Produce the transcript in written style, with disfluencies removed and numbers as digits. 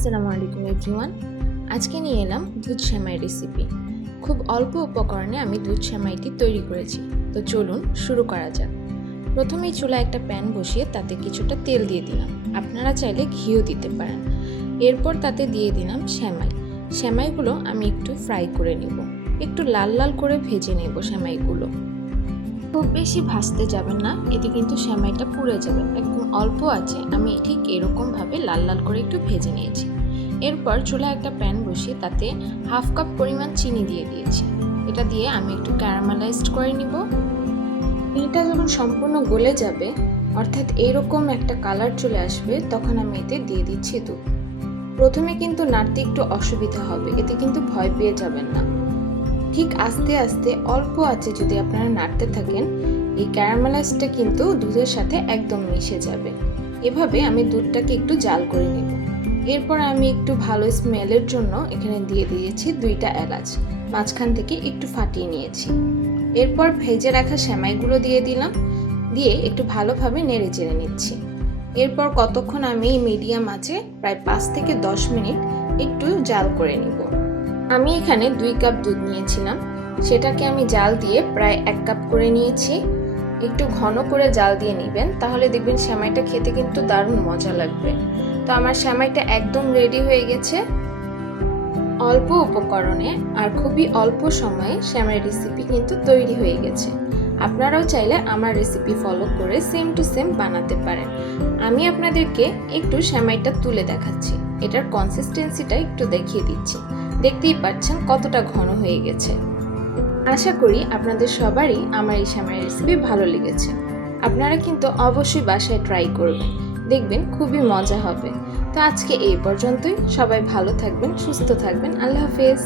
আসসালামু আলাইকুম এভরিওয়ান। আজকে নিয়ে এলাম দুধ সেমাই রেসিপি। খুব অল্প উপকরণে আমি দুধ সেমাইটি তৈরি করেছি। তো চলুন শুরু করা যাক। প্রথমেই চুলায় একটা প্যান বসিয়ে তাতে কিছুটা তেল দিয়ে দিলাম। আপনারা চাইলে ঘিও দিতে পারেন। এরপর তাতে দিয়ে দিলাম সেমাই। সেমাইগুলো আমি একটু ফ্রাই করে নেব। একটু লাল লাল করে ভেজে নেব সেমাইগুলো। খুব বেশি ভাজতে যাবেন না, এতে কিন্তু সেমাইটা পুড়ে যাবে। একদম অল্প আছে আমি ঠিক এরকমভাবে লাল লাল করে একটু ভেজে নিয়েছি। এরপর চুলায় একটা প্যান বসিয়ে তাতে হাফ কাপ পরিমাণ চিনি দিয়ে দিয়েছি। এটা দিয়ে আমি একটু ক্যারামেলাইজড করে নিব। চিনিটা যখন সম্পূর্ণ গলে যাবে, অর্থাৎ এরকম একটা কালার চলে আসবে, তখন আমি এতে দিয়ে দিচ্ছি দুধ। প্রথমে কিন্তু নাড়তে একটু অসুবিধা হবে, এতে কিন্তু ভয় পেয়ে যাবেন না। ঠিক আস্তে আস্তে অল্প আছে যদি আপনারা নাড়তে থাকেন, এই ক্যারামেলাইজটা কিন্তু দুধের সাথে একদম মিশে যাবে। এভাবে আমি দুধটাকে একটু জাল করে নেব। এরপর আমি একটু ভালো স্মেলের জন্য এখানে দিয়ে দিয়েছি 2টা এলাচ, মাঝখান থেকে একটু ফাটিয়ে নিয়েছি। এরপর ভেজে রাখা সেমাইগুলো দিয়ে দিলাম, দিয়ে একটু ভালোভাবে নেড়ে চেড়ে নিচ্ছি। এরপর কতক্ষণ আমি মিডিয়াম আঁচে প্রায় 5 থেকে 10 মিনিট একটু জাল করে নিব। আমি এখানে 2 কাপ দুধ নিয়েছিলাম, সেটাকে আমি জাল দিয়ে প্রায় 1 কাপ করে নিয়েছি। একটু ঘন করে জাল দিয়ে নেবেন, তাহলে দেখবেন সেমাইটা খেতে কিন্তু দারুণ মজা লাগবে। তো আমার সেমাইটা একদম রেডি হয়ে গেছে। অল্প উপকরণে আর খুবই অল্প সময়ে সেমাই রেসিপি কিন্তু তৈরি হয়ে গেছে। আপনারাও চাইলে আমার রেসিপি ফলো করে সেম টু সেম বানাতে পারেন। আমি আপনাদেরকে একটু সেমাইটা তুলে দেখাচ্ছি, এটার কনসিস্টেন্সিটা একটু দেখিয়ে দিচ্ছি। দেখতেই পাচ্ছেন কতটা ঘন হয়ে গেছে। আশা করি আপনাদের সবারই আমার এই সেমাই রেসিপি ভালো লেগেছে। আপনারা কিন্তু অবশ্যই বাসায় ট্রাই করবেন, দেখবেন খুবই মজা হবে। তো আজকে এই পর্যন্তই। সবাই ভালো থাকবেন, সুস্থ থাকবেন। আল্লাহ হাফেজ।